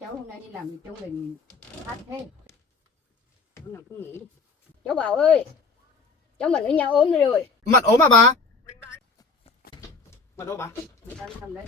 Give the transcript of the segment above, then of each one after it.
cháu hôm nay đi làm việc trong mình hát thế. Lúc nào cũng nghĩ. Cháu Bảo ơi, cháu mình ở nhà ốm đi rồi. Mận ốm à bà? Mận đâu bà? Người ta làm đấy.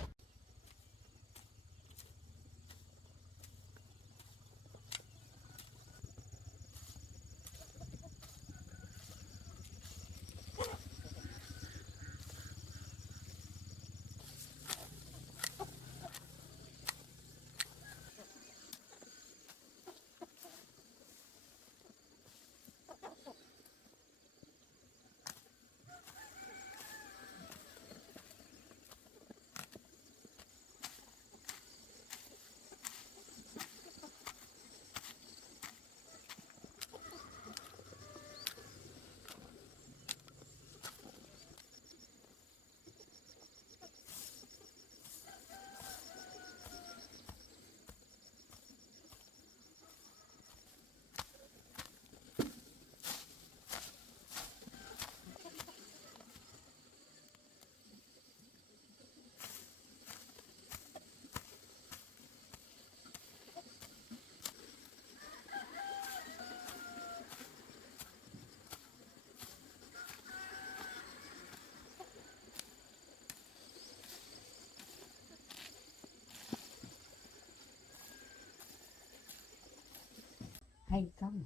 Hay không?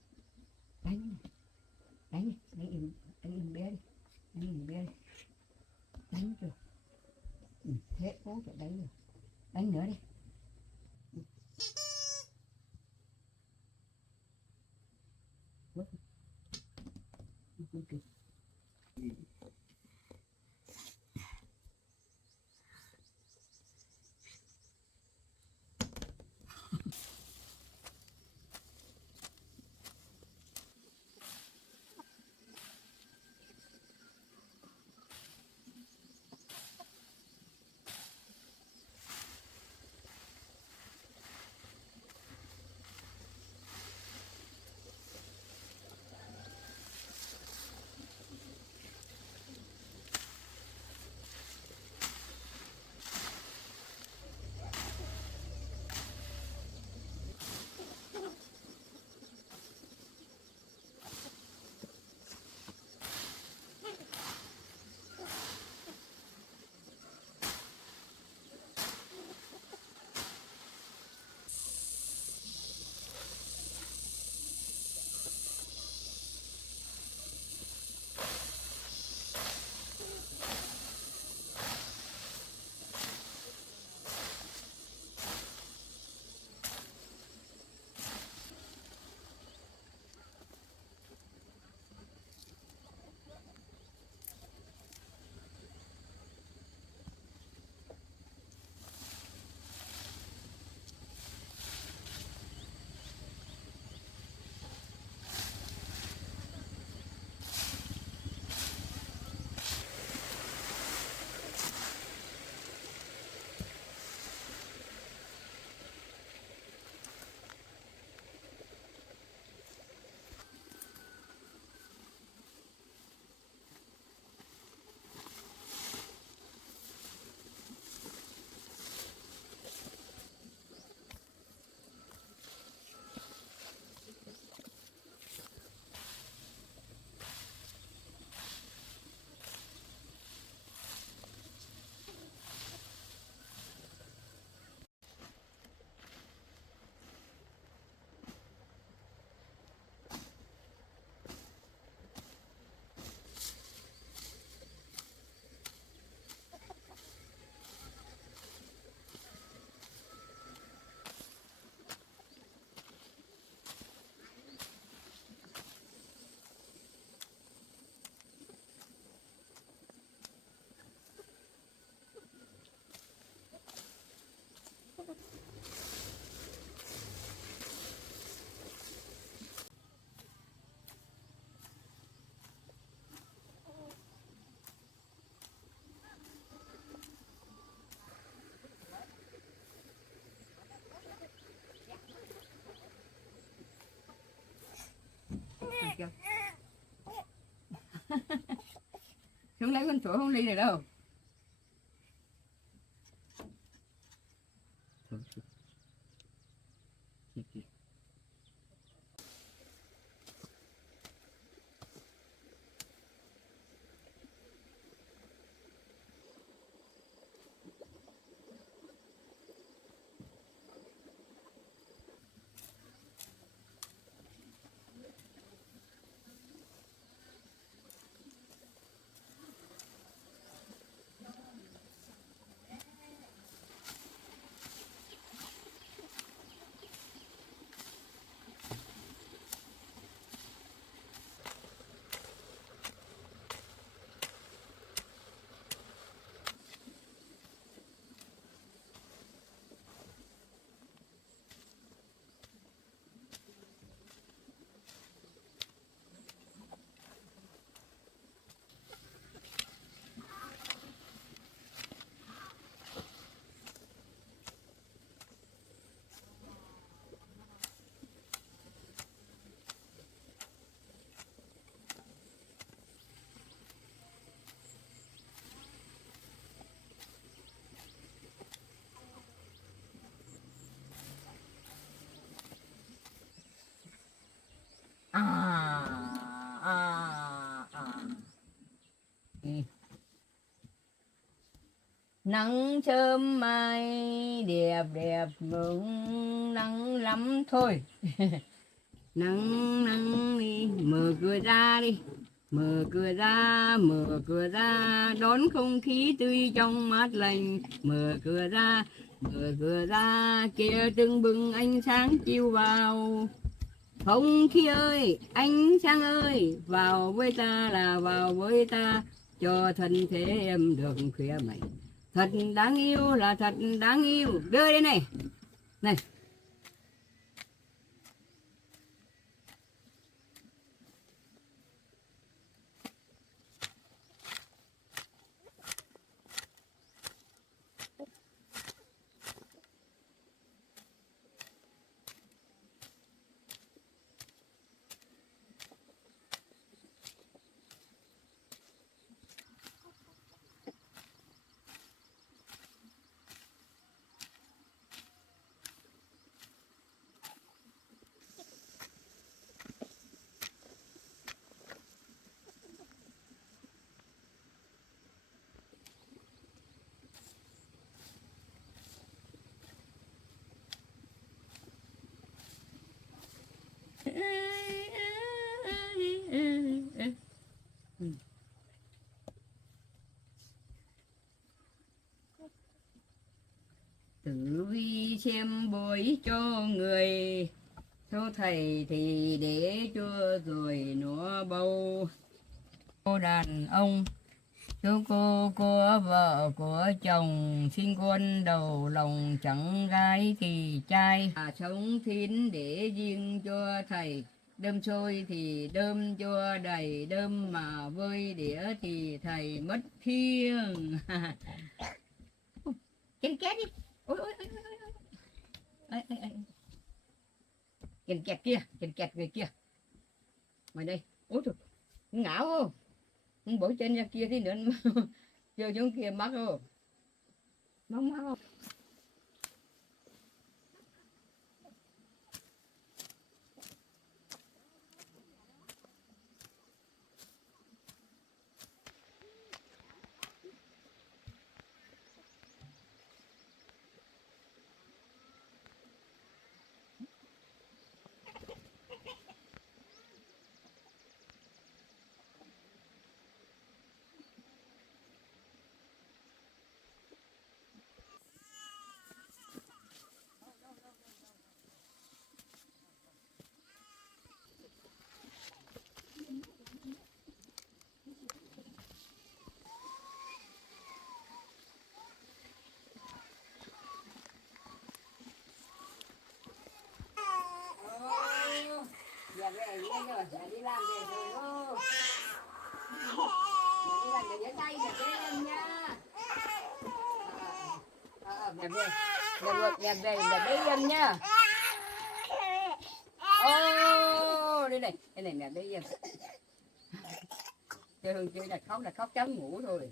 Đánh em bé đi. Đánh em bé đi. Đánh chưa? Thế cố cho đánh rồi. Đánh nữa đi. Okay. Không lấy con sổ không ly này đâu. à à à ừ. Nắng sớm mai đẹp đẹp mừng nắng lắm thôi. Nắng nắng đi mở cửa ra đi, mở cửa ra, mở cửa ra đón không khí tươi trong mát lành, mở cửa ra, mở cửa ra kia tưng bừng ánh sáng chiếu vào. Không khí ơi, ánh sáng ơi, vào với ta là vào với ta, cho thân thể em được khỏe mạnh. Thật đáng yêu là thật đáng yêu. Đưa đây này. Này. Tử vi xem bói cho người, số thầy thì để cho rồi nó bầu. Cô đàn ông, số cô của vợ của chồng, sinh con đầu lòng chẳng gái thì trai. Sống thín để riêng cho thầy, đơm sôi thì đơm cho đầy, đơm mà vơi đĩa thì thầy mất thiêng. Ken két đi. Ôi ôi ôi ôi ôi. Ken kẹt người kia. Ngoài đây. Ôi trời, ngã không? Không bỏ chân ra kia tí nữa. Chưa xuống kia mắc không? Mắc không? Dạ về rồi, dạ đi làm về rồi đó. Dạ đi làm về giở tay dạ về em nha. Dạ về, dạ về đi em nha. Ô, đây này mẹ đi em. Chơi là khóc chấm ngủ thôi.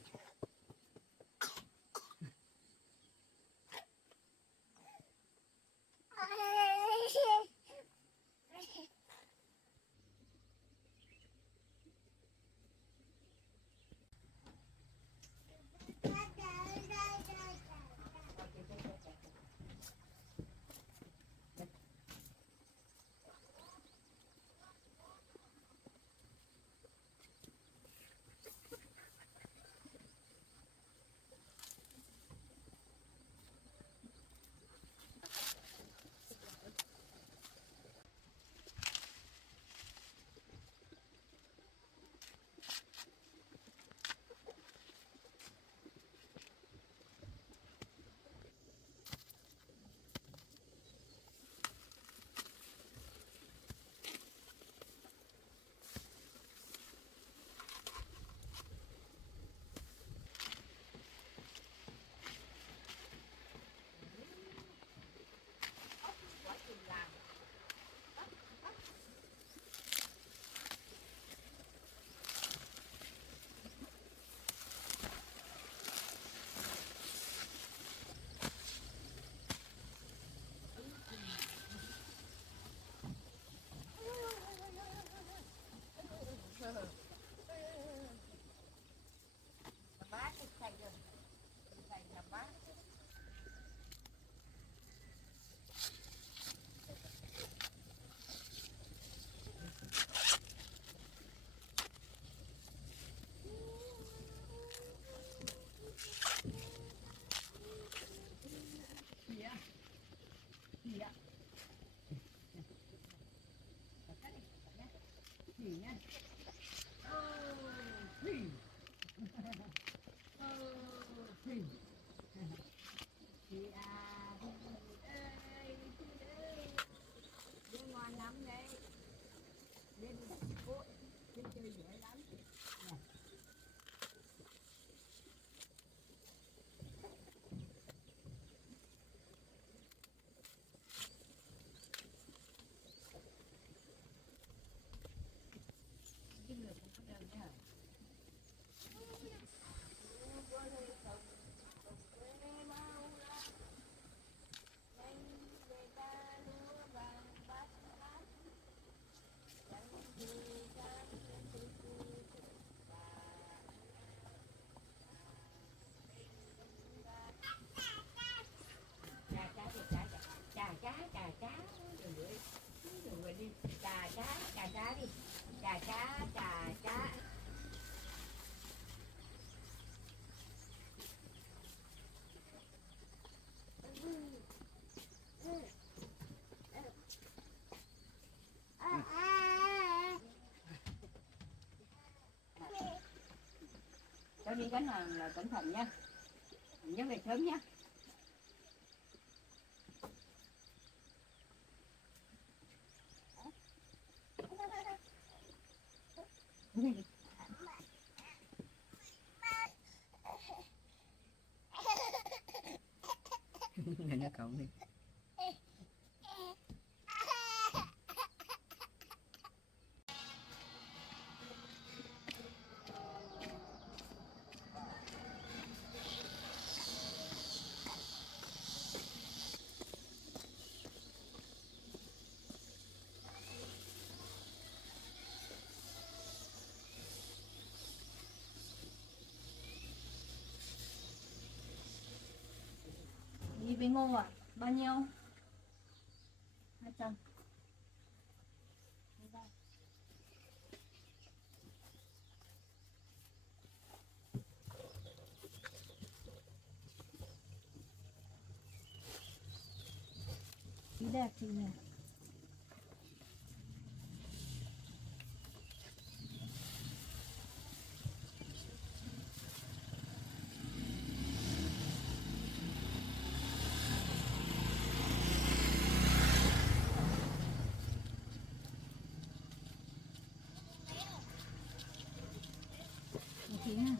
chà. Cháu đi gánh hàng là cẩn thận nha, nhớ về sớm nha. Này nó cậu đi. Đi với Ngô à? Bao nhiêu? 200. Ý đẹp chị nhỉ? Thế à?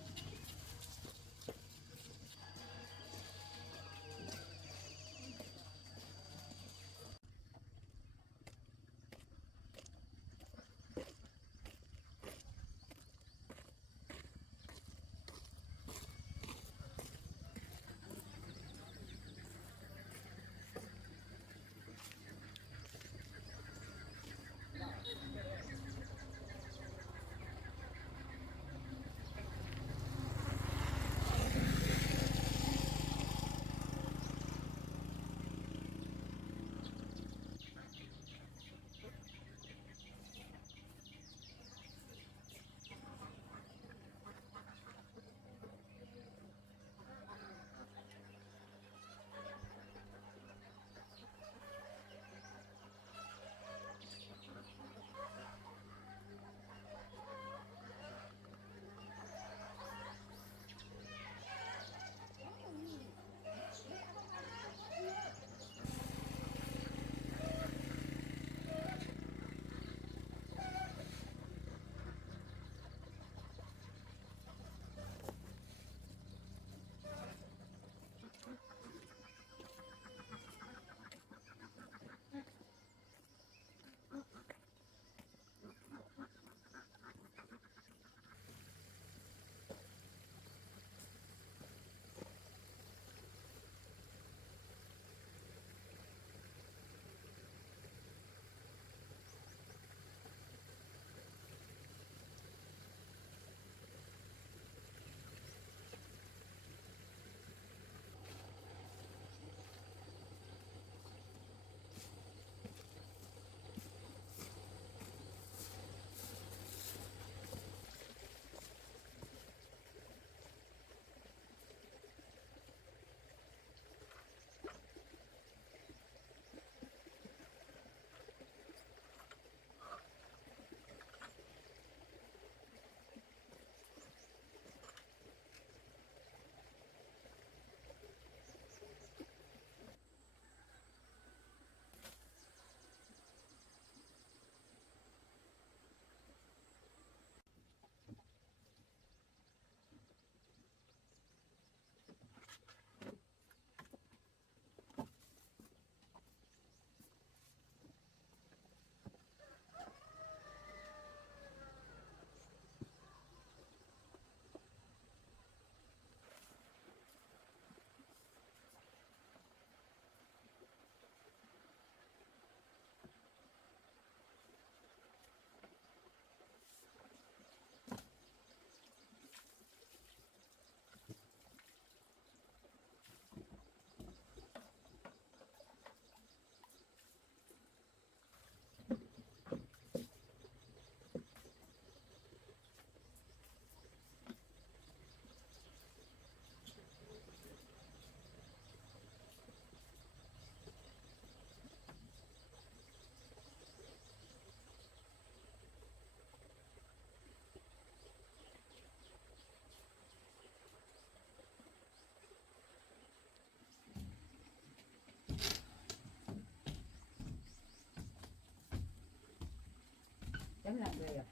cháu lại về à?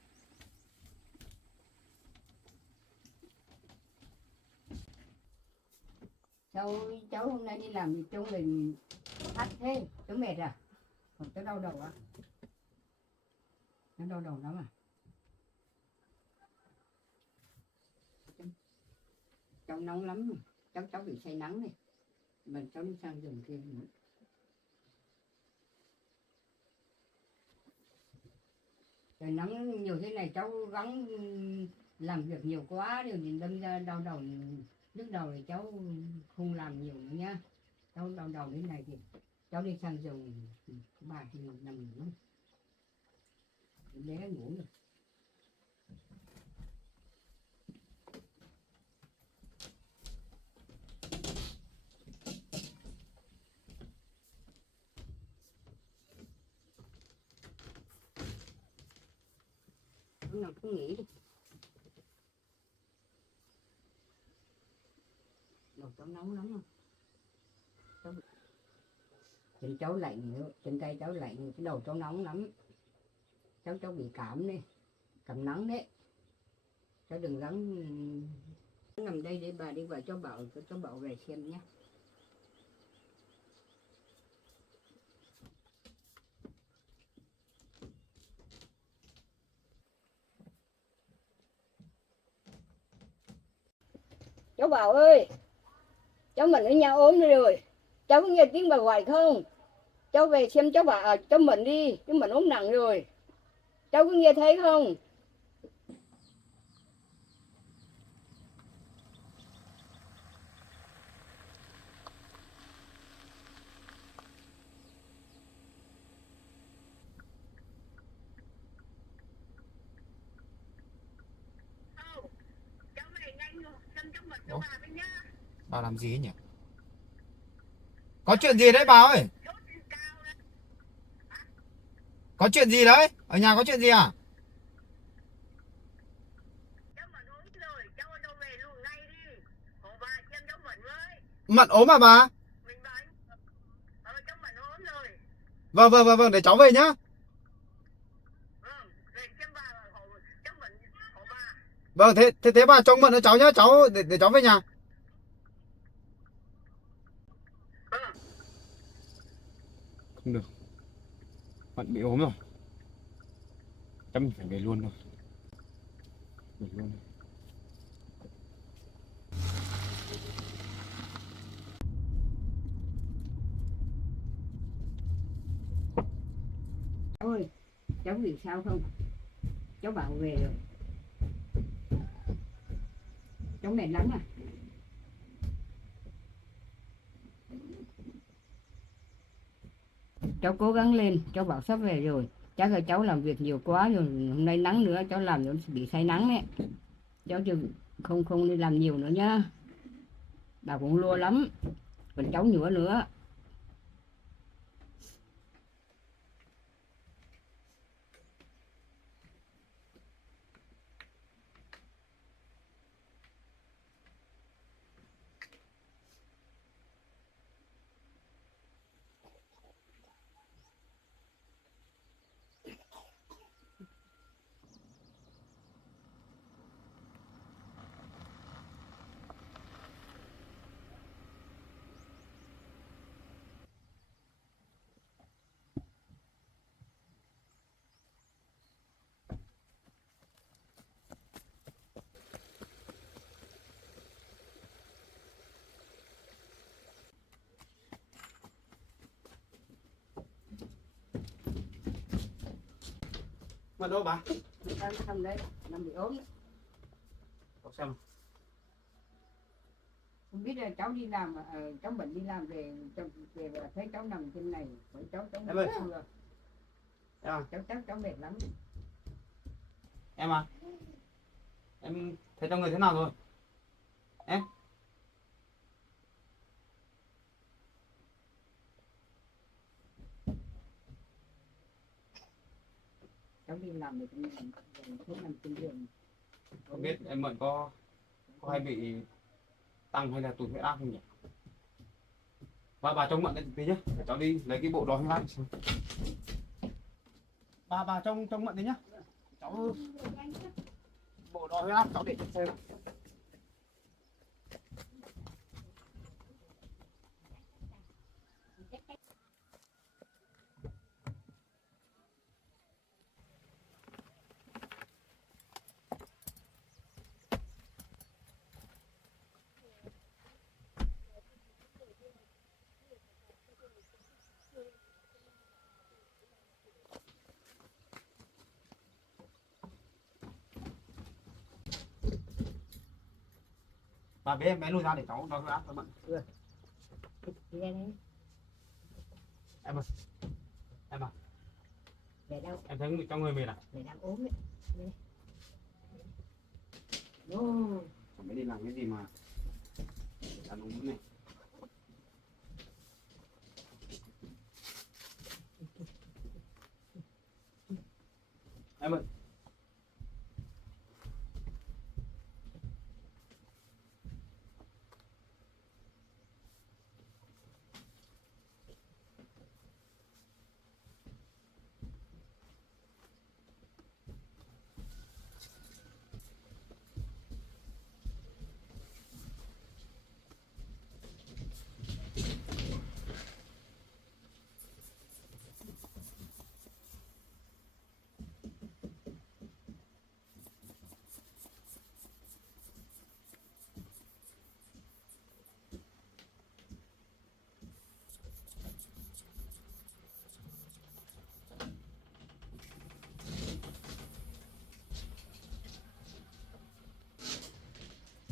Sao cháu hôm nay đi làm thì trông mình thắt thế, cháu mệt à? Còn cháu đau đầu à? Cháu đau đầu lắm à? Cháu nóng lắm rồi. Cháu bị say nắng này. Mà cháu đi sang giường kia nữa. Trời nắng nhiều thế này cháu gắng làm việc nhiều quá điều nhìn đâm ra đau đầu. Lúc đầu thì cháu không làm nhiều nữa nhá. Cháu đau đầu thế này thì cháu đi sang giường bà thì nằm ngủ. Bé ngủ rồi. Lúc nào cũng nghỉ đi. Đầu cháu nóng lắm không? Chân cháu lạnh nữa, chân tay cháu lạnh, cái đầu cháu nóng lắm. Cháu bị cảm đi, cảm nắng đấy. Cháu đừng gắng nằm đây để bà đi vào cháu bảo về xem nhé. Cháu Bảo ơi, cháu Mận ở nhà ốm rồi, cháu có nghe tiếng bà gọi không? Cháu về xem cháu Bảo, cháu Mận đi, cháu Mận ốm nặng rồi. Cháu có nghe thấy không? Ủa? Bà làm gì ấy nhỉ? Có chuyện gì đấy bà ơi? Có chuyện gì đấy? Ở nhà có chuyện gì à? Mận ốm à bà? Vâng, để cháu về nhá. Vâng, thế bà trông Mận cho cháu nhá, cháu để cháu về nhà. Không được. Mận bị ốm rồi. Chắc mình phải về luôn rồi. Về luôn. Cháu ơi, cháu bị sao không? Cháu bảo về rồi. Cháu mệt lắm à? Cháu cố gắng lên, cháu bảo sắp về rồi. Chắc là cháu làm việc nhiều quá rồi, hôm nay nắng nữa cháu làm nó bị say nắng đấy. Cháu không đi làm nhiều nữa nhá. Bà cũng lo lắm. Còn cháu nữa. Mận đâu bà? Cháu không đấy, làm bị ốm. Cháu xem. Không biết là cháu đi làm, cháu bệnh đi làm về và thấy cháu nằm trên này, bởi cháu Em ơi. chưa. Em à? Cháu mệt lắm. Em à? Em thấy trong người thế nào rồi? Em? Cháu đi làm được nằm trên giường. Không biết em Mận có hay bị tăng hay là tụt huyết áp không nhỉ? Bà trông Mận lên tí nhá, để cháu đi lấy cái bộ đo huyết áp. Bà trông Mận tí nhá. cháu bộ đo huyết áp cháu để trên xe. Bà bế em bé lui ra để cháu đo huyết áp cho bạn. Đi ra đây. Em ơi, em à, Mẹ đâu? em thấy trong người mình à? Mẹ đang ốm đấy. Đây. Ô, Chẳng biết đi làm cái gì mà ăn uống này. Em ơi.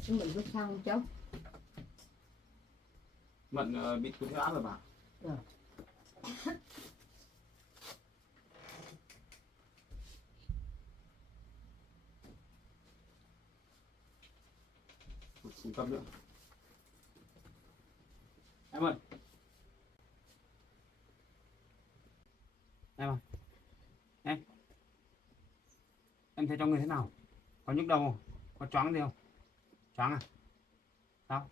chúng mình có sao không cháu? Mận bị tụt huyết áp rồi bà. Rồi. Không tâm nữa. Em ơi. Em à. Em thấy trong người thế nào? Có nhức đầu không? Có choáng gì không? Choáng à? Sao?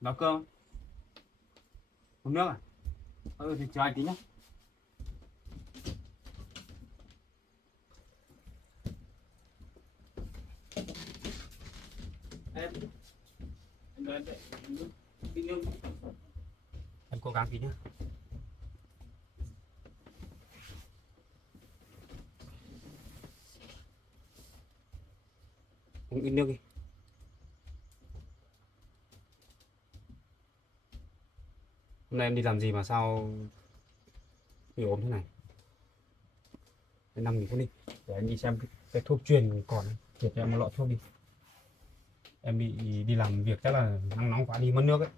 Đói cơm không? Uống nước à? Thì chờ anh tí nhá. Em đợi nước, đi nước. Em cố gắng tí nhá. Uống ít nước đi. Hôm nay em đi làm gì mà sao bị ốm thế này? Em nằm nghỉ thuốc đi. Để em đi xem cái thuốc truyền còn. Chuyển cho em một lọ thuốc đi. Em bị đi làm việc chắc là nắng nóng quá đi mất nước ấy.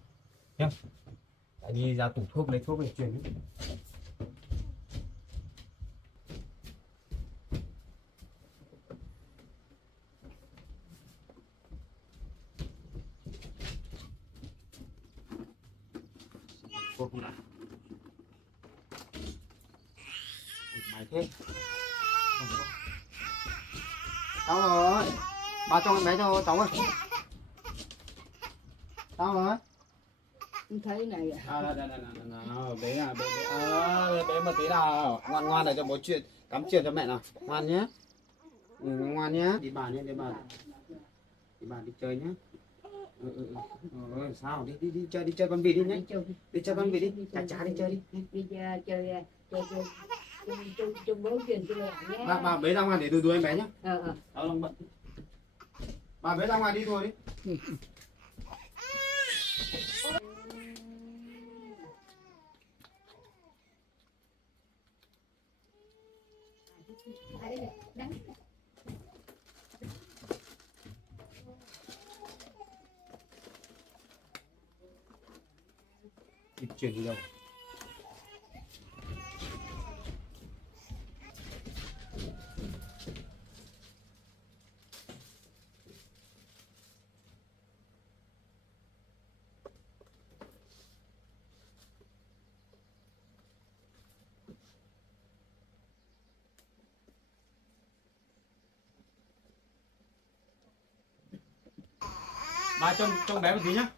Nhá. Lại đi ra tủ thuốc lấy thuốc để truyền. Thuốc không đã. Mày thế. Sao rồi? Bà cho con bé cho cháu ơi. Sao rồi? Không thấy này à? Đây, bé à, bé một tí nào, ngoan ngoan để cho bố chuyện, cắm chuyện cho mẹ nào, ngoan nhé, ngoan nhé, đi bàn nhé, đi bàn đi chơi nhé. Sao đi chơi con vịt đi nhé, đi chơi con vịt đi, chả đi chơi đi. Đi chơi cho bố truyền cho mẹ nhé. Bà bế ra ngoài để đùa em bé nhé. Ờ. Bận. Bà bế ra ngoài đi đùa đi. Đi chuyển đi đâu? Bà trông bé một tí nhá.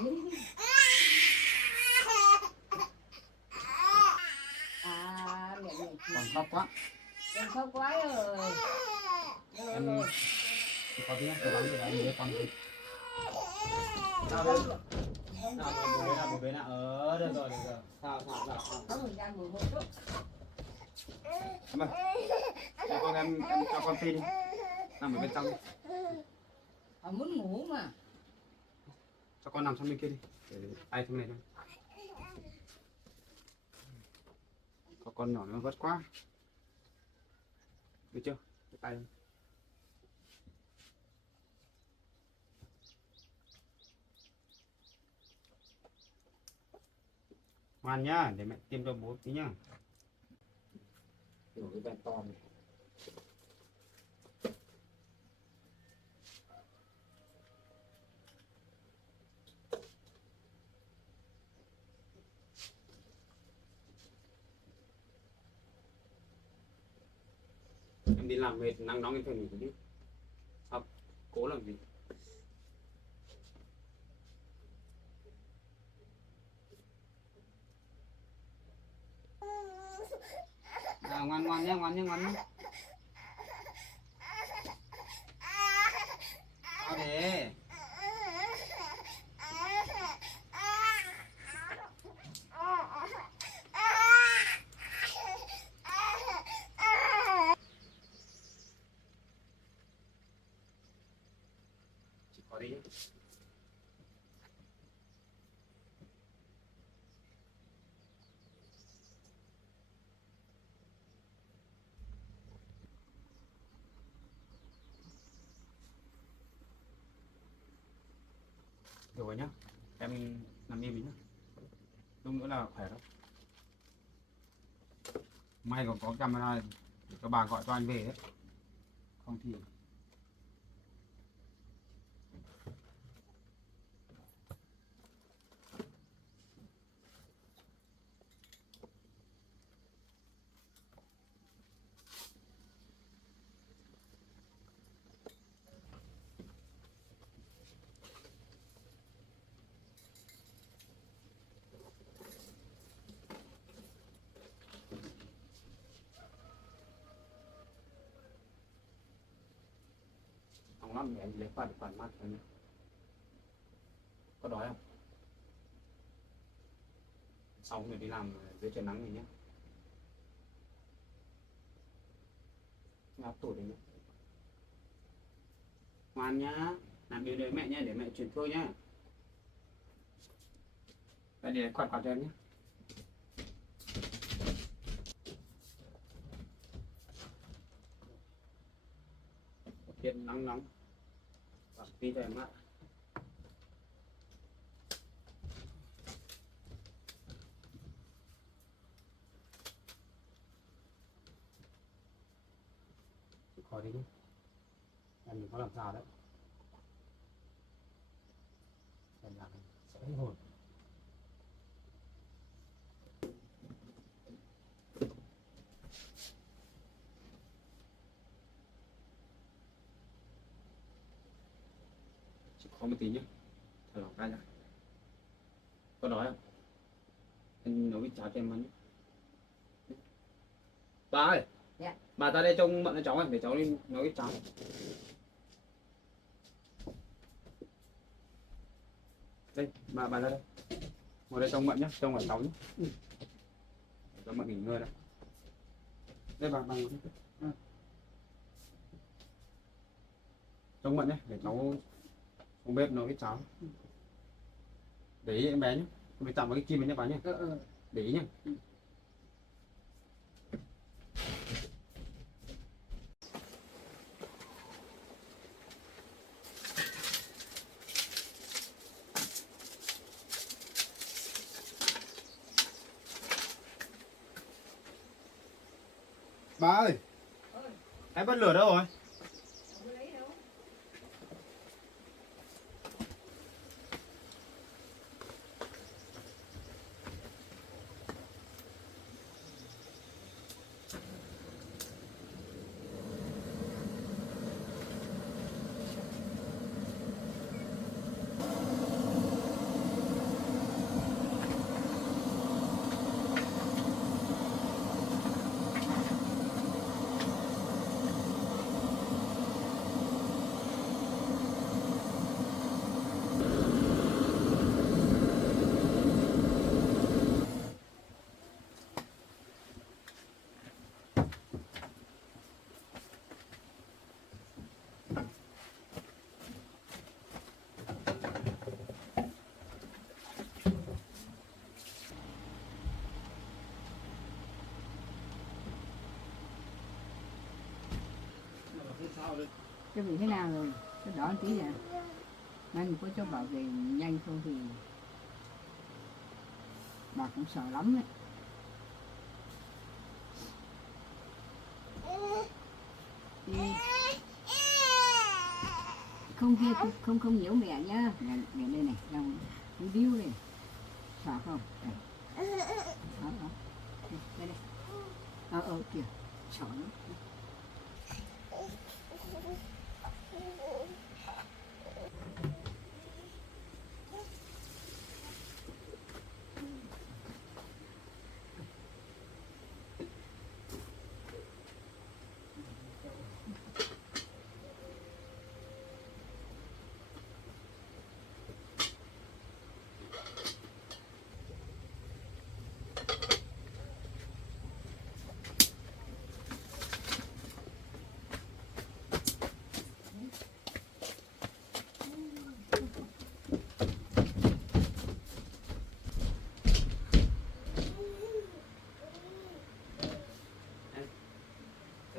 Đi. Còn khóc quá. Đừng khóc quá rồi. Em Rồi. chỉ có tiếng cố gắng để anh với con gì. Nào bố bế nào. Được rồi. Sao. Có người ra người một chút. Em ơi. Em cho con pin đi. Nằm ở bên trong đi. Họ muốn ngủ mà. Cho con nằm sang bên kia đi. Để ai sang này thôi. Có con nhỏ nó vất quá. Được chưa? Cái tay không? Ngoan nhá, để mẹ tiêm cho bố tí nhá. Kiểu cái vẹn to này. Em đi làm mệt nắng nóng em phải nghỉ chứ. Sao cố làm gì? Ngoan nhá. Sao thế? Chị có đi nhá. Được rồi nhá. Em nằm im đi nhá. Lúc nữa là khỏe đó. May còn có camera để cho bà gọi cho anh về đấy. Không thì nóng lắm để anh lấy khoản mát cho nhá. Có đói không? Xong rồi đi làm dưới trời nắng này nhé. Ngáp tủ đấy nhé. Ngoan nhá. Làm điều đấy mẹ nhé, để mẹ chuyển thôi nhá. Đây để quạt cho em nhé. Hiện nắng nóng. Và tí cho em mát. Khỏi đi nhé. Em đừng có làm sao đấy. Em làm sẽ hết hồn. Chỉ có một tí nhé. Thở lỏng tay ra. Có đói không? Anh nấu ít cháo cho em ăn nhé. Bà ơi. Dạ. Bà ra đây trông bận cho cháu này, để cháu đi nấu ít cháo. Đây, bà ra đây. Ngồi đây trông bận nhé, trông ở cháu nhé. Để cho mận nghỉ ngơi đấy. Đây bà ngồi đây. Trông bận nhé, để cháu xuống bếp nấu ít cháo. Để ý em bé nhé, không bị chạm vào cái kim ấy nhé bà nhé. Để ý nhé. Bà ơi, em bật lửa đâu rồi? Cho bị thế nào rồi? Cho đỏ tí à? Mai mình có cho bảo về nhanh không thì bà cũng sợ lắm đấy. Thì không kia không nhiễu mẹ nhá. Mẹ đây này, đang điêu này. Sợ không? Đây. Đây đây. Kìa. Sợ lắm.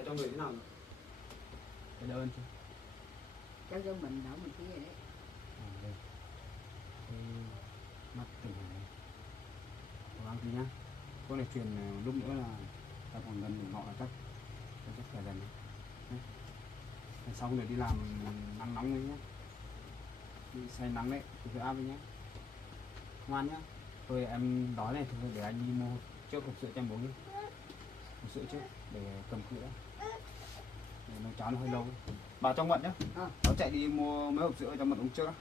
Cho người thế nào rồi? Cái đơn chưa? Cháu cho mình đỡ mình tí vậy đấy. Đây. Cái mắt tỉnh này. Cố gắng tí nhá. Có này truyền lúc nữa là ta còn gần mình họ là chắc phải dần. Xong rồi đi làm nắng nóng đấy nhá. Đi say nắng đấy, thì cứ áp đi nhá. Ngoan nhá. Thôi em đói này, thôi để anh đi mua trước hộp sữa cho em uống đi. Hộp sữa trước để cầm cự đã. Để nấu cháo nó hơi lâu. Bà trong Mận nhá. Cháu chạy đi mua mấy hộp sữa cho Mận uống trước á.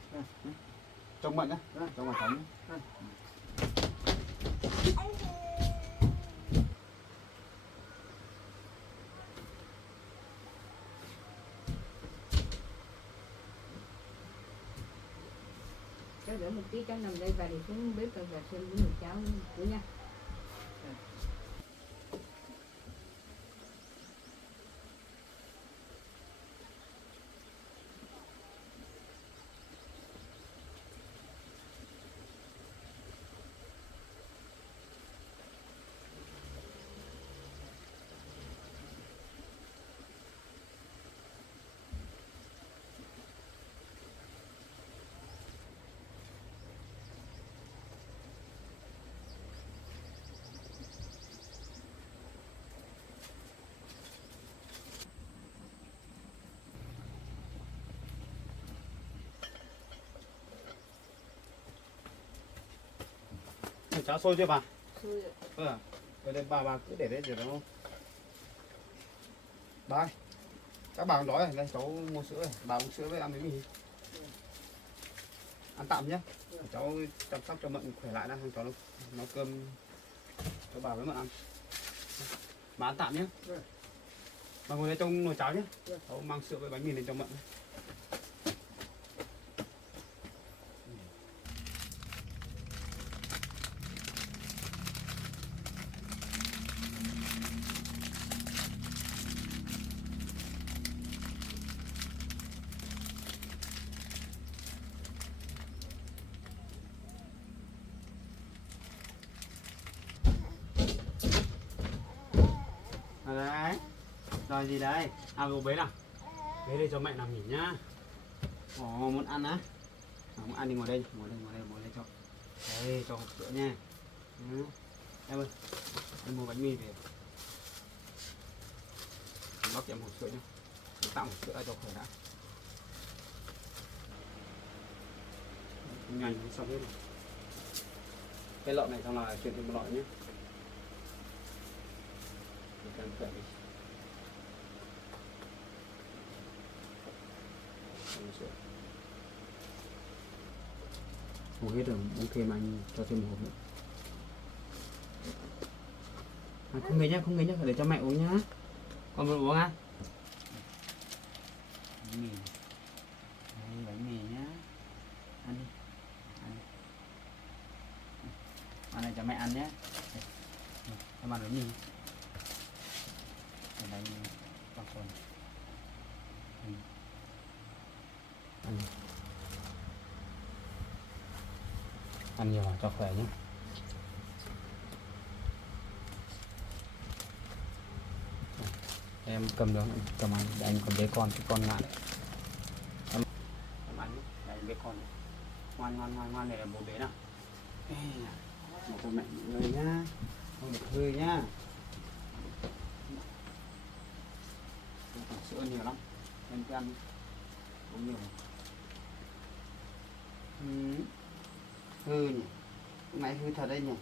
Trong Mận nhá. Trong Mận cháu nhá. Cháu đỡ một tí, cháu nằm đây và đi xuống bếp và xem với một cháu nữa nha. Cháo sôi chưa bà? Xui rồi. Ở đây bà cứ để đấy rồi đúng không? Bà ơi, các bà còn đói rồi, đây cháu mua sữa này, bà uống sữa với ăn bánh mì. Ăn tạm nhé, cháu chăm sóc cho Mận khỏe lại đã, cháu nấu cơm cho bà với Mận ăn. Bà ăn tạm nhé. Bà ngồi đây trong nồi cháo nhé, cháu mang sữa với bánh mì lên cho Mận. Đấy, rồi gì đây? Vô bế nào. Bế đây cho mẹ nằm nghỉ nhá. Ồ, muốn ăn á? Muốn ăn thì ngồi đây cho. Đây, cho hộp sữa nha. Em ơi, em mua bánh mì về. Em bóc cho em hộp sữa nhá. Em tặng hộp sữa cho khỏe đã. Nhanh xong hết rồi. Cái lọ này xong là chuyển thêm một lọ nhé. Để khỏe đi. Uống hết rồi, uống thêm anh cho thêm một hộp nữa. Không nghỉ nhá, phải để cho mẹ uống nhá. Con muốn uống á? Bánh mì. Đây, bánh mì nhá. Ăn đi. Ăn này cho mẹ ăn nhé. Em ăn bánh mì. Ở đây con son. Ăn nhiều vào cho khỏe nhé. Em cầm được, cầm ăn, để anh cầm bế con, cái con ngã đấy. biết con này. Ngoan này là bố bé nào. Ê, một cho mẹ nghỉ ngơi nhá, không được hơi nhá. Còn sữa nhiều lắm, em cứ ăn uống nhiều. Hư nhỉ, máy hư thật đấy nhỉ.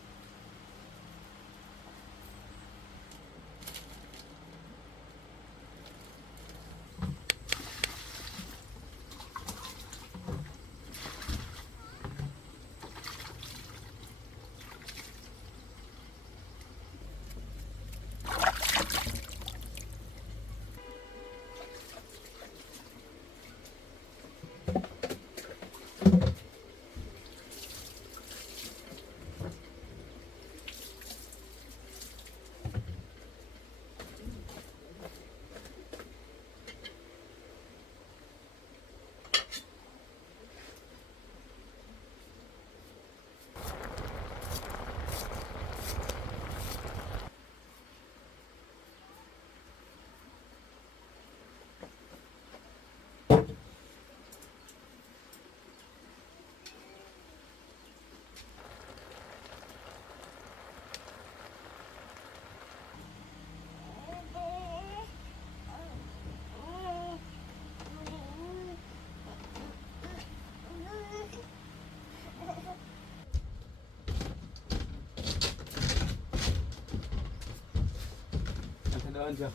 Đỡ ăn chưa?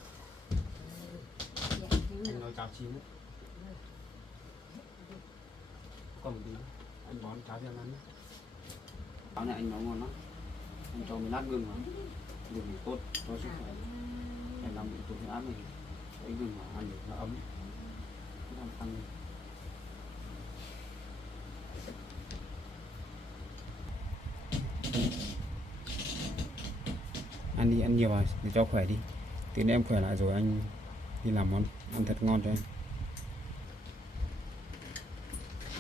Anh nói cháo chín đấy. Còn một tí nữa. Anh bón cháo cho em ăn nhé. Cháo này anh nấu ngon lắm. Anh cho một lát gừng vào. Gừng thì tốt cho sức khỏe. Em đang bị tụt huyết áp này. Đấy gừng vào ăn để nó ấm. Nó tăng. Ăn đi, ăn nhiều vào để cho khỏe đi. Tí nữa em khỏe lại rồi anh đi làm món ăn thật ngon cho em.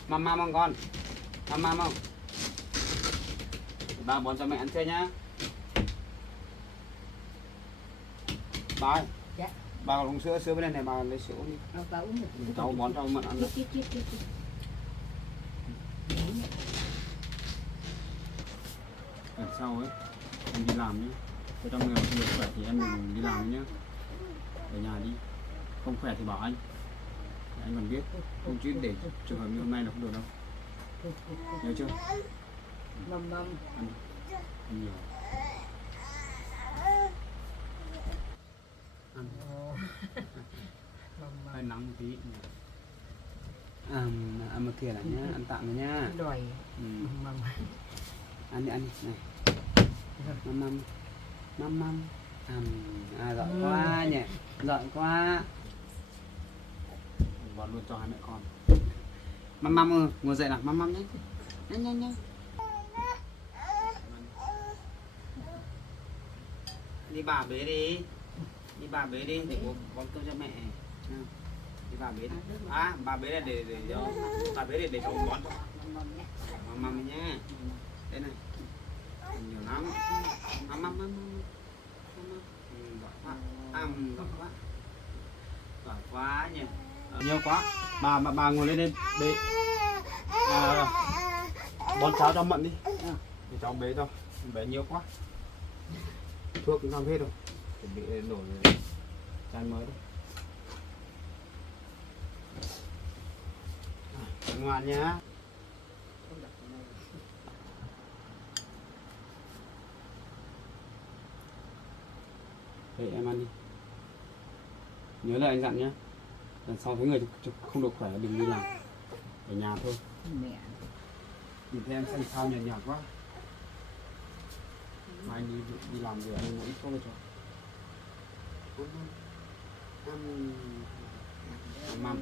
Mama không con? Mama không? Ba bón cho mẹ ăn chơi nhá. Ba ơi. Dạ. Bà uống sữa bên đây này, bà lấy sữa đi. Bà uống được. Cháu bón cho mận ăn. Lần sau ấy em đi làm nhé. Ở trong người không được khỏe thì em đừng đi làm nhé. Ở nhà đi. Không khỏe thì bảo anh. Anh còn biết. Không chứ để trường hợp như hôm nay là không được đâu. Nhớ chưa? Mầm Ăn nhiều. Ăn. Hơi nóng một tí. Ăn một kia lại nhá, ăn tạm rồi nhá. đòi mầm. Ăn đi này. Măm. Giỏi quá nhỉ. Giỏi quá. Bón luôn cho hai mẹ con. Măm ngồi dậy nào, măm nhé. Nhanh. Đi bà bế đi. Để bố bón cơm cho mẹ. Đi bà bế đi. Bà bế là để cho bà bế để cháu bón cho. Măm nhé. Đây này. Nhiều lắm. Măm. Giỏi quá nhỉ. Nhiều quá. Bà ngồi lên đây bế. Bón cháo cho Mận đi. Để cháu bế cho. Bế nhiều quá. Thuốc cũng xong hết rồi. Chuẩn bị đổ chai mới đấy. Ngoan nhá. Để em ăn đi. Nhớ lời anh dặn nhé. Lần sau thấy người không được khỏe đừng đi làm. Ở nhà thôi. Mẹ. Nhìn thấy em xanh xao nhợt nhạt quá. Mai anh đi làm rồi anh muốn thôi cho. Măm